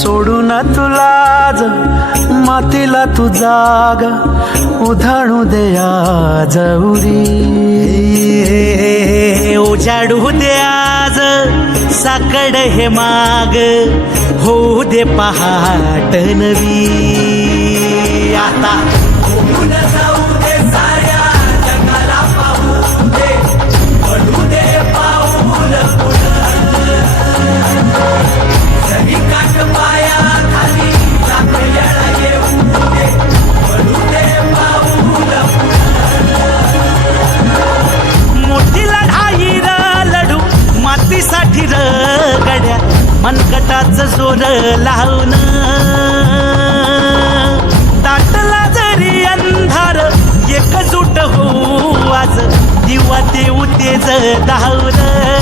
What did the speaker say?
सोडून तुला मातीला तू जाग उधाणू दे आज उरी उजाडू दे आज साकड हे माग होऊ दे पहाट नवी आता जाऊ दे साऱ्या जगाला पाहू दे पडू दे पाऊल सरी काट पाया खाली टाकल्याला येऊ दे पडू दे पाऊल मोठी लढाई र लढू मातीसाठी र गड्या मनकटाच जोर लावून दाटला जरी अंधार एकजूट होऊ आज दिवा देऊ तेज धावलं